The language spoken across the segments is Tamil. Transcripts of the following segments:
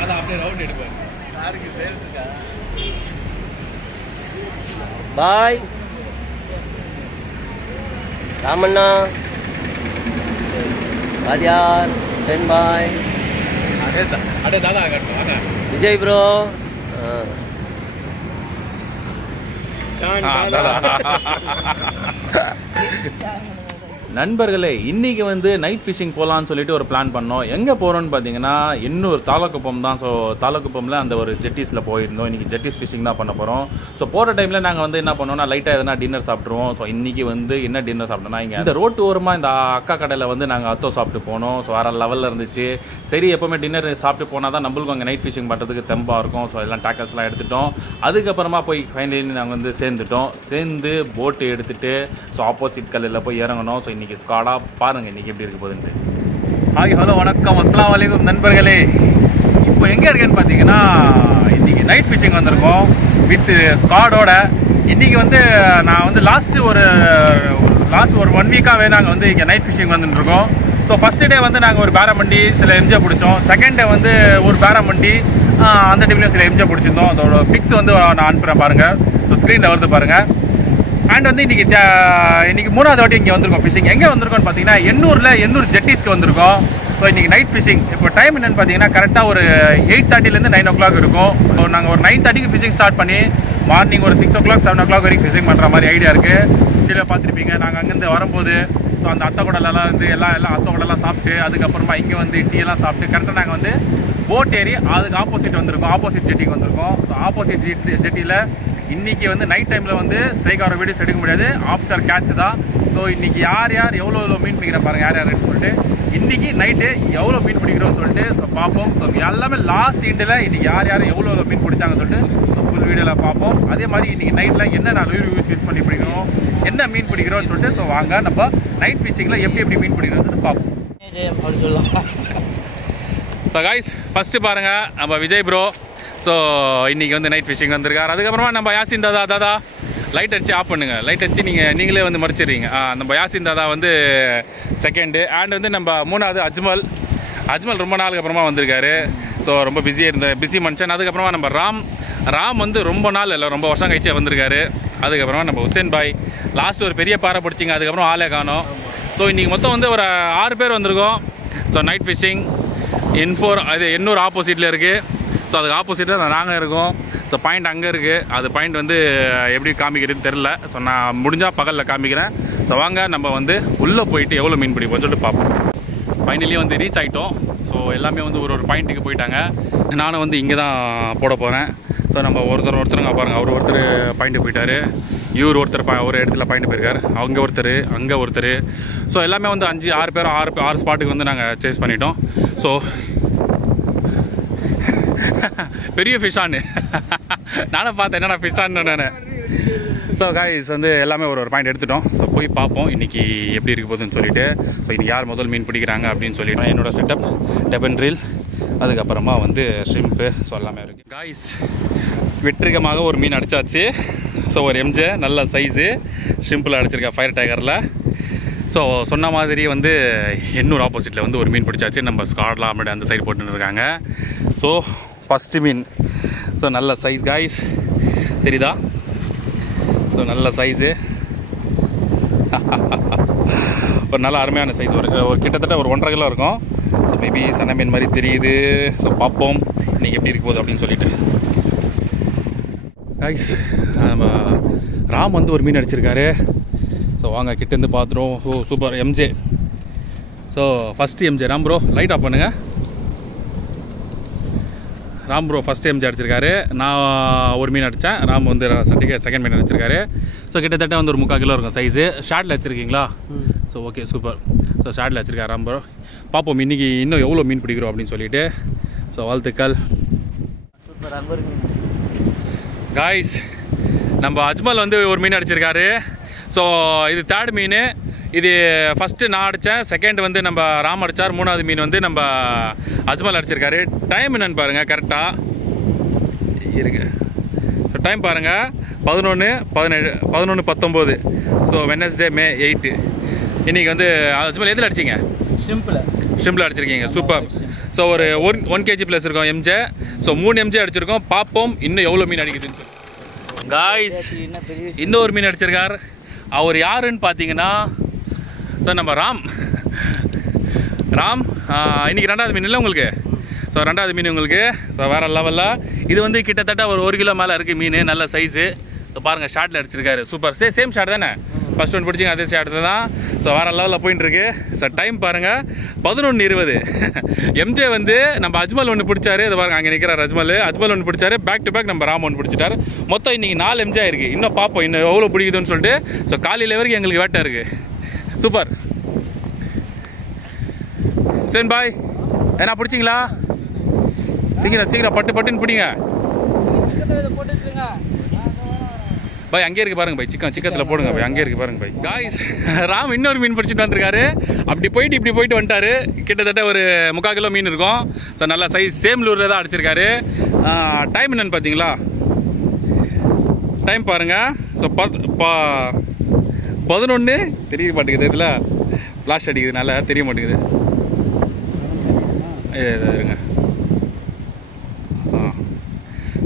அதான் அப்படியே ரவுண்ட் எடுப்பேன். யாருக்கு சேல்ஸுக்கா? பாய் ராமண்ணா, வாத்தியார், ஃப்ரெண்ட் பாய். அடே தாதா கட்டணும். வாங்க விஜய் ப்ரோ. நண்பர்களே, இன்றைக்கி வந்து நைட் ஃபிஷிங் போகலான்னு சொல்லிட்டு ஒரு பிளான் பண்ணோம். எங்கே போகிறோன்னு பார்த்தீங்கன்னா எண்ணூர் தாளக்குப்பம் தான். ஸோ தாளக்குப்பமில் அந்த ஒரு ஜெட்டிஸில் போயிருந்தோம். இன்றைக்கி ஜெட்டிஸ் ஃபிஷிங் தான் பண்ண போகிறோம். ஸோ போகிற டைமில் நாங்கள் வந்து என்ன பண்ணோம்னா லைட்டாக எதனா டின்னர் சாப்பிட்ருவோம். ஸோ இன்றைக்கி வந்து என்ன டின்னர் சாப்பிட்டோம்னா இங்கே இந்த ரோட்டு ஓரமாக இந்த அக்கா கடையில் வந்து நாங்கள் அத்தோ சாப்பிட்டு போனோம். ஸோ வேறு லெவலில் இருந்துச்சு. சரி, எப்போவுமே டின்னர் சாப்பிட்டு போனால் தான் நம்மளுக்கும் அங்கே நைட் ஃபிஷிங் பண்ணுறதுக்கு தெம்பாக இருக்கும். ஸோ எல்லாம் டேக்கல்ஸ்லாம் எடுத்துட்டோம். அதுக்கப்புறமா போய் ஃபைனலி நாங்கள் வந்து சேர்ந்து போட்டு எடுத்துகிட்டு ஸோ ஆப்போசிட் கல்லில் போய் இறங்கணும். ஸோ இன்றைக்கி ஸ்காடாக பாருங்கள் இன்றைக்கி எப்படி இருக்க போகுதுன்ட்டு. ஹாய், ஹலோ, வணக்கம், அஸ்ஸலாமு அலைக்கும் நண்பர்களே. இப்போ எங்கே இருக்கேன்னு பார்த்தீங்கன்னா இன்றைக்கி நைட் ஃபிஷிங் வந்திருக்கோம் வித் ஸ்காடோட. இன்றைக்கி வந்து நான் வந்து லாஸ்ட் ஒரு 1 வீக்காகவே நாங்கள் வந்து இங்கே நைட் ஃபிஷிங் வந்துட்டுருக்கோம். ஸோ ஃபஸ்ட்டு டே வந்து நாங்கள் ஒரு பேரமண்டி சில எம்ஜே பிடிச்சோம். செகண்ட் டே வந்து ஒரு பேரமண்டி, அந்த டைம்லையும் சில எம்ஜே பிடிச்சிருந்தோம். அதோட பிக்ஸ் வந்து நான் அனுப்புகிறேன் பாருங்கள். ஸோ ஸ்க்ரீனில் வருது பாருங்கள். அண்ட் வந்து இன்றைக்கி 3ஆவது வாட்டி இங்கே வந்திருக்கோம் ஃபிஷிங். எங்கே வந்திருக்கோம்னு பார்த்தீங்கன்னா எண்ணூர் ஜெட்டிஸ்க்கு வந்திருக்கோம். ஸோ இன்றைக்கி நைட் ஃபிஷிங். இப்போ டைம் என்னென்னு பார்த்தீங்கன்னா கரெக்டாக ஒரு 8:30லேருந்து 9 o'clock இருக்கும். ஸோ நாங்கள் ஒரு 9:30க்கு ஃபிஷிங் ஸ்டார்ட் பண்ணி மார்னிங் ஒரு 6 o'clock 7 o'clock வரைக்கும் ஃபிஷிங் பண்ணுற மாதிரி ஐடியா இருக்குது. கீழே பார்த்துருப்பீங்க நாங்கள் அங்கேருந்து வரும்போது. ஸோ அந்த அத்தை கூடலாம் இருந்து எல்லாம் அத்தை கூடலாம் சாப்பிட்டு அதுக்கப்புறமா இங்கே வந்து டீயெல்லாம் சாப்பிட்டு கரெக்டாக நாங்கள் வந்து போட் ஏறி அதுக்கு ஆப்போசிட் வந்திருக்கோம். ஆப்போசிட் ஜெட்டிக்கு வந்திருக்கோம். ஸோ ஆப்போசிட் ஜெட்டியில் இன்றைக்கி வந்து நைட் டைமில் வந்து ஸ்ட்ரைக் ஆகிற வீடியோஸ் எடுக்க முடியாது. ஆஃப்டர் கேட்ச் தான். ஸோ இன்றைக்கி யார் எவ்வளோ மீன் பிடிக்கிற பாருங்கள், யாருன்னு சொல்லிட்டு இன்றைக்கி நைட்டு எவ்வளோ மீன் பிடிக்கிறோன்னு சொல்லிட்டு ஸோ பார்ப்போம். ஸோ எல்லாமே லாஸ்ட் எண்டில் இன்றைக்கி யார் எவ்வளோ மீன் பிடிச்சாங்கன்னு சொல்லிட்டு ஸோ ஃபுல் வீடியோவில் பார்ப்போம். அதே மாதிரி இன்றைக்கி நைட்டில் என்ன நான் யூஸ் பண்ணி பிடிக்கிறோம், என்ன மீன் பிடிக்கிறோன்னு சொல்லிட்டு ஸோ வாங்க நம்ம நைட் ஃபிஷிங்கில் எப்படி மீன் பிடிக்கிறோன்னு சொல்லிட்டு பார்ப்போம். அப்படின்னு சொல்லலாம். ஸோ கைஸ், ஃபஸ்ட்டு பாருங்கள் நம்ம விஜய் ப்ரோ. ஸோ இன்றைக்கி வந்து நைட் ஃபிஷிங் வந்திருக்கார். அதுக்கப்புறமா நம்ம யாசின் தாதா லைட் அடித்து ஆஃப் பண்ணுங்கள். லைட் அடித்து நீங்களே வந்து மறைச்சிடுறீங்க. நம்ம யாசின் தாதா வந்து செகண்டு. அண்ட் வந்து நம்ம 3ஆவது அஜ்மல் ரொம்ப நாளுக்கு அப்புறமா வந்திருக்காரு. ஸோ ரொம்ப பிஸி மனுஷன். அதுக்கப்புறமா நம்ம ராம் வந்து ரொம்ப நாள் இல்லை, ரொம்ப வருஷம் கழிச்சே வந்திருக்காரு. அதுக்கப்புறமா நம்ம ஹுசேன் பாய் லாஸ்ட் ஒரு பெரிய பாறை பிடிச்சிங்க. அதுக்கப்புறம் ஆளே காணோம். ஸோ இன்றைக்கி மொத்தம் வந்து ஒரு 6 பேர் வந்திருக்கோம். ஸோ நைட் ஃபிஷிங் அது எண்ணூர் ஆப்போசிட்டில் இருக்குது. ஸோ அதுக்கு ஆப்போசிட்டில் நாங்கள் இருக்கோம். ஸோ பாயிண்ட் அங்கே இருக்குது. அது பாயிண்ட் வந்து எப்படி காமிக்கிறதுன்னு தெரில. ஸோ நான் முடிஞ்சால் பகலில் காமிக்கிறேன். ஸோ வாங்க நம்ம வந்து உள்ளே போயிட்டு எவ்வளோ மீன் பிடிப்போம்னு சொல்லிட்டு பார்ப்போம். ஃபைனலி வந்து ரீச் ஆகிட்டோம். ஸோ எல்லாமே வந்து ஒரு பாயிண்ட்டுக்கு போயிட்டாங்க. நானும் வந்து இங்கே தான் போட போகிறேன். ஸோ நம்ம ஒருத்தருங்க பாருங்கள், ஒருத்தர் பாயிண்ட்டு போயிட்டார். இவர் ஒருத்தர் ஒரு இடத்துல பாயிண்ட் போயிருக்கார். அங்கே ஒருத்தர். ஸோ எல்லாமே வந்து 5-6 பேரும் 6 ஸ்பாட்டுக்கு வந்து நாங்கள் சேஸ் பண்ணிட்டோம். ஸோ பெரிய ஃபிஷ்ஷான்னு நானும் பார்த்தேன், என்னடா ஃபிஷ்ஷான்னு நான். ஸோ காய்ஸ் வந்து எல்லாமே ஒரு பாயிண்ட் எடுத்துட்டோம். ஸோ போய் பார்ப்போம் இன்றைக்கி எப்படி இருக்க போகுதுன்னு சொல்லிட்டு. ஸோ இன்றைக்கி யார் முதல் மீன் பிடிக்கிறாங்க அப்படின்னு சொல்லிட்டு என்னோடய செட்டப் டெபன் ட்ரில், அதுக்கப்புறமா வந்து ஷ்ரிம்ப்பு. ஸோ எல்லாமே இருக்குது காய்ஸ். வெற்றிகமாக ஒரு மீன் அடித்தாச்சு. ஸோ ஒரு எம்ஜே நல்ல சைஸு ஷ்ரிம்பில் அடிச்சிருக்கேன் ஃபயர் டைகரில். ஸோ சொன்ன மாதிரி வந்து எண்ணூர் ஆப்போசிட்டில் வந்து ஒரு மீன் பிடிச்சாச்சு. நம்ம ஸ்காட்லாம் அப்படி அந்த சைடு போட்டுன்னு இருக்காங்க. ஸோ ஃபஸ்ட்டு மீன். ஸோ நல்ல சைஸ் காய்ஸ், தெரியுதா? ஸோ நல்ல சைஸு, ஒரு நல்ல அருமையான சைஸ். ஒரு கிட்டத்தட்ட ஒரு 1.5 கிலோ இருக்கும். ஸோ மேபி சன்ன மீன் மாதிரி தெரியுது. ஸோ பார்ப்போம் இன்றைக்கி எப்படி இருக்க போகுது அப்படின்னு சொல்லிட்டு. காய்ஸ், நம்ம ராம் வந்து ஒரு மீன் அடிச்சிருக்காரு. ஸோ வாங்க கிட்டேருந்து பார்த்துருவோம். Oh super MJ. So first MJ Ram bro light off பண்ணுங்கள். ராம் ப்ரோ ஃபஸ்ட் எம்ஜே அடிச்சிருக்காரு. நான் ஒரு மீன் அடித்தேன். ராம் வந்து செகண்ட் மீன் அடிச்சிருக்காரு. ஸோ கிட்டத்தட்ட வந்து ஒரு 3/4 கிலோ இருக்கும் சைஸு. ஷார்ட்டில் வச்சுருக்கீங்களா? So okay super. ஸோ ஷார்ட்டில் வச்சுருக்காரு ராம் ப்ரோ. பார்ப்போம் இன்றைக்கி இன்னும் எவ்வளோ மீன் பிடிக்கிறோம் அப்படின்னு சொல்லிட்டு. ஸோ வாழ்த்துக்கள். சூப்பர் காய்ஸ், நம்ம அஜ்மல் வந்து ஒரு மீன் அடிச்சிருக்காரு. ஸோ இது 3rd மீன். இது ஃபஸ்ட்டு நான் அடித்தேன், செகண்ட் வந்து நம்ம ராம் அடித்தார், 3ஆவது மீன் வந்து நம்ம அஜ்மல் அடிச்சிருக்காரு. டைம் என்னென்னு பாருங்கள், கரெக்டாக இருக்கு. ஸோ டைம் பாருங்கள் 11:19. So Wednesday May 8. இன்றைக்கி வந்து அஜ்மல் எதில் அடிச்சிங்க? ஷ்ரிம்பில். ஷிம்பில் அடிச்சிருக்கீங்க, சூப்பர். ஸோ ஒரு 1 kg ப்ளஸ் இருக்கும் எம்ஜே. ஸோ 3 எம்ஜே அடிச்சிருக்கோம். பார்ப்போம் இன்னும் எவ்வளோ மீன் அடிக்குதுன்னு சொல்லி. காய்ஸ் இன்னொரு மீன் அடிச்சிருக்கார். அவர் யாருன்னு பார்த்தீங்கன்னா ஸோ நம்ம ராம். இன்றைக்கி 2வது மீன் இல்லை உங்களுக்கு. ஸோ 2வது மீன் உங்களுக்கு. ஸோ வேறு லெவலில் இது வந்து கிட்டத்தட்ட ஒரு 1 கிலோ மேலே இருக்குது மீன், நல்ல சைஸு. ஸோ பாருங்கள் ஷார்ட்டில் அடிச்சிருக்காரு, சூப்பர். சேம் ஷார்ட் தானே, ஃபஸ்ட் ஒன் பிடிச்சிங்க அதே ஷார்ட் தான். ஸோ வேறு லெவலில் போயிட்டுருக்கு. ஸோ டைம் பாருங்கள் 11:20. எம்ஜே வந்து நம்ம அஜ்மல் ஒன்று பிடிச்சாரு. இது பாருங்கள் அங்கே நிற்கிறார் அஜ்மல் ஒன்று பிடிச்சாரு. பேக் டு பேக் நம்ம ராம் ஒன்று பிடிச்சிட்டாரு. மொத்தம் இன்றைக்கி 4 எம்ஜே இருக்குது. இன்னும் பார்ப்போம் இன்னும் எவ்வளோ பிடிக்குதுன்னு சொல்லிட்டு. ஸோ காலையில் வரைக்கும் எங்களுக்கு வேட்டை இருக்குது. சூப்பர் சேன் பாய், என்ன பிடிச்சிங்களா? சீக்கிரம் பட்டுன்னு பிடிங்க பாய். அங்கே இருக்கு பாருங்க பாய், சிக்கத்தில் போடுங்க பாய், அங்கே இருக்கு பாருங்க பாய். காய்ஸ் ராம் இன்னொரு மீன் பிடிச்சிட்டு வந்திருக்காரு. அப்படி போயிட்டு வந்துட்டாரு. கிட்டத்தட்ட ஒரு 3/4 கிலோ மீன் இருக்கும். ஸோ நல்லா சைஸ், சேம் லூரில் தான் அடிச்சிருக்காரு. டைம் என்னன்னு பார்த்தீங்களா? டைம் பாருங்க. ஸோ 11 தெரிய மாட்டேங்குது, இதில் ஃப்ளாஷ் அடிக்குதுனால தெரிய மாட்டேங்குது. இருங்க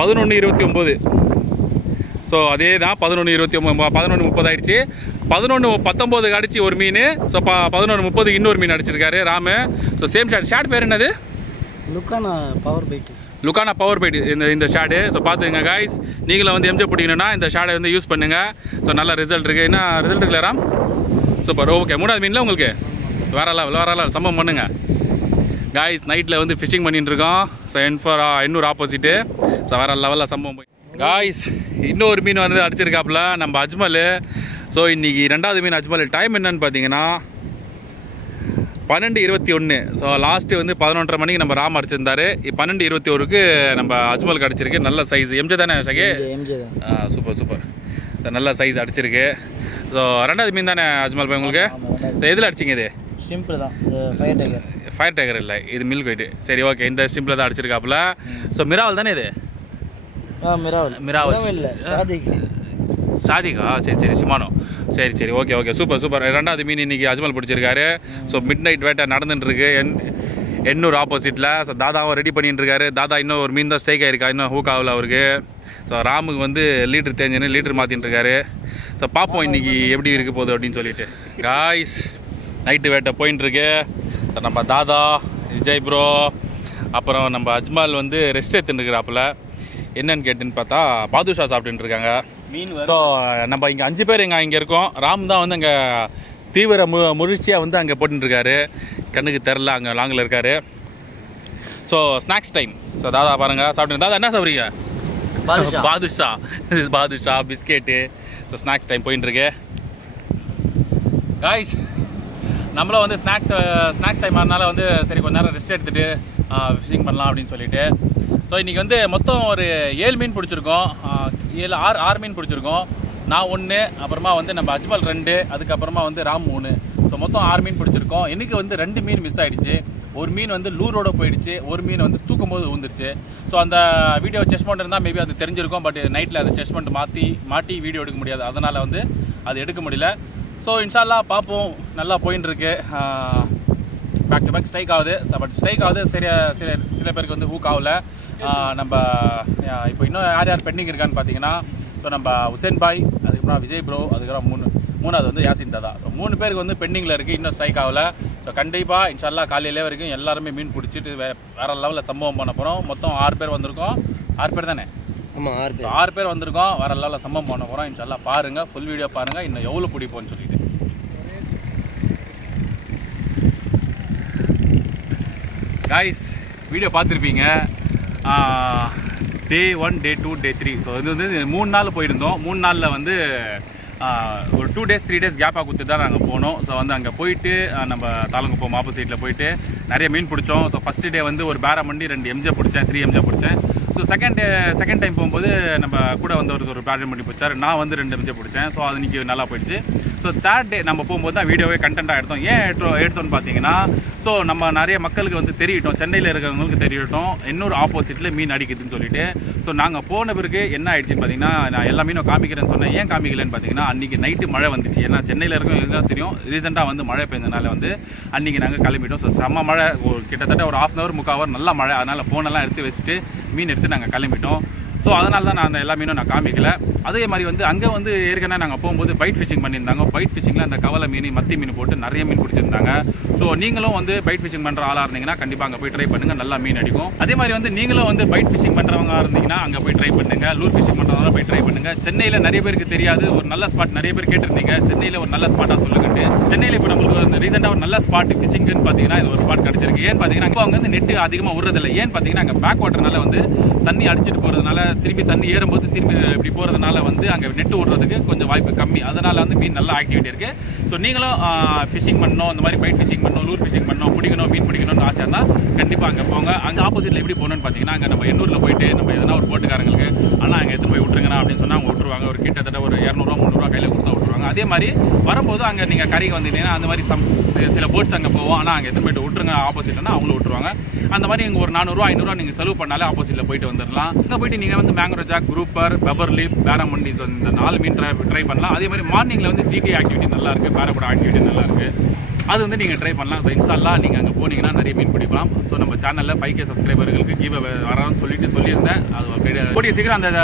11:29. ஸோ அதே தான் 11:29, 11:30 ஆயிடுச்சு. 11:19 அடிச்சு ஒரு மீன். ஸோ 11:30 இன்னொரு மீன் அடிச்சிருக்காரு ராமு. ஸோ சேம் ஷாட் பேர் என்னது? லுக்கானா பவர் பைட் இந்த ஷாடு. ஸோ பார்த்துங்க காய்ஸ், நீங்களும் வந்து எம்ஜே பிடிக்கணும்னா இந்த ஷாடை வந்து யூஸ் பண்ணுங்கள். ஸோ நல்ல ரிசல்ட் இருக்குது. என்ன ரிசல்ட் இருக்குல்ல ராம்? சூப்பர். ஓகே 3வது மீனில் உங்களுக்கு வேற லெவல் சம்பவம் பண்ணுங்க காய்ஸ். நைட்டில் வந்து ஃபிஷிங் பண்ணிட்டு இருக்கோம். So Ennore opposite. ஸோ வேற லெவலில் சம்பவம் போய் காய்ஸ் இன்னொரு மீன் வந்து அடிச்சிருக்காப்புல நம்ம அஜ்மல். ஸோ இன்றைக்கி 2வது மீன் அஜ்மல். டைம் என்னன்னு பார்த்தீங்கன்னா 12:21. ஸோ லாஸ்ட்டு வந்து 11:30 மணிக்கு நம்ம ராம் அடிச்சிருந்தாரு. 12:21க்கு நம்ம அஜ்மலுக்கு அடிச்சிருக்கு. நல்ல சைஸ். எம்ஜே தானே ஷகே? சூப்பர். ஸோ நல்ல சைஸ் அடிச்சிருக்கு. ஸோ 2வது மீன் தானே அஜ்மல் பாய் உங்களுக்கு? எதில் அடிச்சிங்க? இது சிம்பிள் தான், ஃபயர் டேகர் இல்லை, இது மில்க் ஒயிட். சரி ஓகே, இந்த சிம்பிள் தான் அடிச்சிருக்காப்புல. ஸோ மிராவல் தானே இது? மிராவல் இல்லை, ஸ்டாடிகா? சரி சிமானோ. சரி ஓகே சூப்பர். 2வது மீன் இன்னைக்கு அஜ்மல் பிடிச்சிருக்காரு. ஸோ மிட் நைட் வேட்டை நடந்துட்டுருக்கு எண்ணூர் ஆப்போசிட்டில். ஸோ தாதாவும் ரெடி பண்ணிட்டு இருக்காரு. தாதா இன்னும் ஒரு மீன் தான் ஸ்டேக் ஆகிருக்கா, இன்னும் ஹூக் ஆகல அவருக்கு. ஸோ ராமுக்கு வந்து லீட்ரு தேஞ்சுன்னு லீட்ரு மாற்றின்னு இருக்காரு. ஸோ பார்ப்போம் இன்றைக்கி எப்படி இருக்க போகுது அப்படின்னு சொல்லிட்டு. காய்ஸ் நைட்டு வேட்டை போயின்ட்டுருக்கு. நம்ம தாதா, விஜய் ப்ரோ, அப்புறம் நம்ம அஜ்மல் வந்து ரெஸ்ட் எடுத்துட்டுருக்குறாப்புல. என்னன்னு கேட்டுன்னு பார்த்தா பாதுஷா சாப்பிட்டுட்டு இருக்காங்க மீன். ஸோ நம்ம இங்கே 5 பேர் இங்கே இருக்கோம். ராம் தான் வந்து அங்கே தீவிர முயற்சியாக வந்து அங்கே போட்டுருக்காரு. கண்ணுக்கு தெரில, அங்கே லாங்கில் இருக்கார். So snacks time. ஸோ தாதா பாருங்கள் சாப்பிட்டு. தாதா என்ன சாப்பிட்றீங்க? Badusha biscuit. So snacks time போயின்ட்டுருக்கு காய்ஸ். நம்மளும் வந்து ஸ்நாக்ஸ் டைம் ஆனால வந்து சரி கொஞ்ச நேரம் ரெஸ்ட் எடுத்துகிட்டு ஃபிஷிங் பண்ணலாம் அப்படின்னு சொல்லிட்டு. ஸோ இன்றைக்கி வந்து மொத்தம் ஒரு 7 மீன் பிடிச்சிருக்கோம். 6 மீன் பிடிச்சிருக்கோம். நான் 1, அப்புறமா வந்து நம்ம அஜ்மல் 2, அதுக்கப்புறமா வந்து ராம் 3. ஸோ மொத்தம் 6 மீன் பிடிச்சிருக்கோம். இன்றைக்கி வந்து 2 மீன் மிஸ் ஆகிடுச்சு. ஒரு மீன் வந்து லூரோட போயிடுச்சு, ஒரு மீன் வந்து தூக்கும் போது ஊந்துருச்சு. ஸோ அந்த வீடியோ செஸ்மெண்ட் இருந்தால் மேபி அது தெரிஞ்சிருக்கும். பட் நைட்டில் அது செஸ்மெண்ட் மாட்டி வீடியோ எடுக்க முடியாது, அதனால் வந்து அது எடுக்க முடியல. ஸோ இன்ஷால்லா பார்ப்போம். நல்லா போயின்னு இருக்கு. பேக் டு பேக் ஸ்ட்ரைக் ஆகுது. பட் ஸ்ட்ரைக் ஆகுது சில பேருக்கு வந்து ஹூக் ஆகல. நம்ம இப்போ இன்னும் யார் பெண்டிங் இருக்கான்னு பார்த்தீங்கன்னா, ஸோ நம்ம உசேன் பாய், அதுக்கப்புறம் விஜய் ப்ரோ, அதுக்கப்புறம் 3வது வந்து யாசின் தாதா. ஸோ 3 பேருக்கு வந்து பெண்டிங்கில் இருக்குது, இன்னும் ஸ்ட்ரைக் ஆகலை. ஸோ கண்டிப்பாக இன்ஷால்லா காலையிலே வரைக்கும் எல்லாருமே மீன் பிடிச்சிட்டு வேறு லெவலில் சம்பவம் பண்ண போகிறோம். மொத்தம் 6 பேர் வந்திருக்கோம். 6 பேர் தானே? ஆமாம், 6 பேர் வந்திருக்கோம். வேறு லெவலில் சம்பவம் பண்ண போகிறோம். இன்ஷால்லா பாருங்கள், ஃபுல் வீடியோ பாருங்கள், இன்னும் எவ்வளோ பிடிப்போன்னு சொல்லிட்டு. காய்ஸ் வீடியோ பார்த்துருப்பீங்க. Day 1, Day 2, Day 3. ஸோ இது வந்து 3 நாள் போயிருந்தோம். 3 நாளில் வந்து ஒரு 2 days 3 days கேப்பாக கொடுத்து தான் நாங்கள் போனோம். ஸோ வந்து அங்கே போயிட்டு நம்ம தாளங்குப்பம் ஆப்போசிட்டில் போயிட்டு நிறைய மீன் பிடிச்சோம். ஸோ ஃபஸ்ட்டு டே வந்து ஒரு பேரா மண்டி 2 எம்ஜே பிடிச்சேன், 3 எம்ஜே பிடிச்சேன். ஸோ செகண்ட் டைம் போகும்போது நம்ம கூட வந்து ஒரு பிளான் பண்ணி போச்சார். நான் வந்து 2 எம்ஜே பிடிச்சேன். ஸோ அது இன்றைக்கி நல்லா போயிடுச்சு. ஸோ தேர்ட் டே நம்ம போகும்போது தான் வீடியோவே கண்டென்ட்டாக எடுத்தோம். ஏன் எடுத்தோம்னு பார்த்தீங்கன்னா, ஸோ நம்ம நிறைய மக்களுக்கு வந்து தெரியட்டும், சென்னையில் இருக்கிறவங்களுக்கு தெரியட்டும் இன்னொரு ஆப்போசிட்டில் மீன் அடிக்குதுன்னு சொல்லிட்டு. ஸோ நாங்கள் போன பிறகு என்ன ஆயிடுச்சுன்னு பார்த்தீங்கன்னா, நான் எல்லா மீனும் காமிக்கிறேன்னு சொன்னேன். ஏன் காமிக்கலன்னு பார்த்தீங்கன்னா, அன்றைக்கி நைட்டு மழை வந்துச்சு. ஏன்னா சென்னையில் இருக்கவங்க தெரியும், ரீசெண்டாக வந்து மழை பெஞ்சதுனால வந்து அன்றைக்கி நாங்கள் கிளம்பிட்டோம். ஸோ செம்ம மழை, கிட்டத்தட்ட ஒரு 1/2 hour 3/4 hour நல்ல மழை. அதனால் ஃபோனெல்லாம் எடுத்து வச்சுட்டு மீன் எடுத்து நாங்கள் கிளம்பிட்டோம். ஸோ அதனால தான் நான் அந்த எல்லா மீனும் நான் காமிக்கல. அதே மாதிரி வந்து அங்கே வந்து ஏற்கனவே நாங்கள் போகும்போது பைட் ஃபிஷிங் பண்ணியிருந்தாங்க. பைட் ஃபிஷிங்கில் அந்த கவலை மீன், மத்தி மீன் போட்டு நிறைய மீன் பிடிச்சிருந்தாங்க. ஸோ நீங்களும் வந்து பைட் ஃபிஷிங் பண்ணுற ஆளாக இருந்தீங்கன்னா கண்டிப்பாக அங்கே போய் ட்ரை பண்ணுங்கள், நல்லா மீன் அடிக்கும். அதே மாதிரி வந்து நீங்களும் வந்து பைட் ஃபிஷிங் பண்ணுறவங்க இருந்தீங்கன்னா அங்கே போய் ட்ரை பண்ணுங்கள். லூர் ஃபிஷிங் பண்ணுறவங்க போய் ட்ரை பண்ணுங்கள். சென்னையில் நிறைய பேருக்கு தெரியாது ஒரு நல்ல ஸ்பாட், நிறைய பேர் கேட்டிருந்தீங்க சென்னையில் ஒரு நல்ல ஸ்பாட்டாக சொல்லுங்கட்டு. சென்னையில் இப்போ நம்மளுக்கு வந்து ரீசெண்டாக ஒரு நல்ல ஸ்பாட் ஃபிஷிங்னு பார்த்தீங்கன்னா இது ஒரு ஸ்பாட் கிடச்சிருக்கு. ஏன்னு பார்த்தீங்கன்னா இப்போ அங்கே வந்து நெட்டு அதிகமாக விடுறதில்லை. ஏன்னு பார்த்தீங்கன்னா அங்கே பேக் வாட்டர்னால வந்து தண்ணி அடிச்சுட்டு போகிறதுனால, திருப்பி தண்ணி ஏறும்போது திருப்பி இப்படி போகிறதுனால வந்து அங்கே நெட்டு விடுறதுக்கு கொஞ்சம் வாய்ப்பு கம்மி. அதனால் வந்து மீன் நல்லா ஆக்டிவிட்டி இருக்குது. ஸோ நீங்களும் ஃபிஷிங் பண்ணணும், இந்த மாதிரி பைட் ஃபிஷிங் பண்ணணும், லூர் ஃபிஷிங் பண்ணணும், பிடிக்கணும், மீன் பிடிக்கணும்னு ஆசையாக இருந்தால் கண்டிப்பாக அங்கே போங்க. அங்கே ஆப்போசிட்டில் எப்படி போகணுன்னு பார்த்தீங்கன்னா, அங்கே நம்ம எண்ணூரில் போயிட்டு நம்ம எதனா ஒரு போட்டுக்காரங்களுக்கு ஆனால் அங்கே எடுத்து போய் விட்டுருங்கண்ணா அப்படின்னு சொன்னால் அவங்க விட்டுருவாங்க. ஒரு கிட்டத்தட்ட ஒரு 200 300 கையில் கொடுத்தா விட்டுருவாங்க. அதே மாதிரி வரும்போது அங்கே நீங்கள் கரைக்கு வந்தீங்கன்னா அந்த மாதிரி சில போட்ஸ் அங்கே போவோம். ஆனால் அங்கே எடுத்து போயிட்டு விட்டுருங்க ஆப்போசிட்னா அவங்களும் விட்டுருவாங்க. அந்த மாதிரி இங்கே ஒரு 400 500 நீங்கள் செலவு பண்ணாலே ஆப்போசிட்டில் போயிட்டு வந்துடலாம். அங்கே போயிட்டு நீங்கள் வந்து மேங்க்ரோ ஜாக், குரூப்பர், பெபர்லி, பேராமண்டி, ஸோ இந்த 4 மீன் ட்ரை பண்ணலாம். அதே மாதிரி மார்னிங்கில் வந்து ஜிடி ஆக்டிவிட்டி நல்லா இருக்குது, பேரப்பட ஆக்டிவிட்டி நல்லா இருக்குது. அது வந்து நீங்கள் ட்ரை பண்ணலாம். ஸோ இன்ஷால்லா நீங்கள் அங்கே போனீங்கன்னா நிறைய மீன் பிடிக்கலாம். ஸோ நம்ம சேனலில் 5K சப்ஸ்கிரைபர்களுக்கு கிவ் அவே வரோன்னு சொல்லியிருந்தேன். அது கூடிய சீக்கிரம் அந்த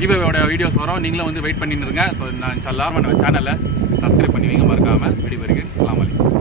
கிவ் அவேயோட வீடியோஸ் வரும். நீங்களும் வந்து வெயிட் பண்ணிட்டு இருங்க. ஸோ நான் இன்ஷால்லா நம்ம சேனலை சப்ஸ்கிரைப் பண்ணி வைங்க மறக்காமல். வீடியோ வரைக்கும் அஸ்ஸலாமு அலைக்கும்.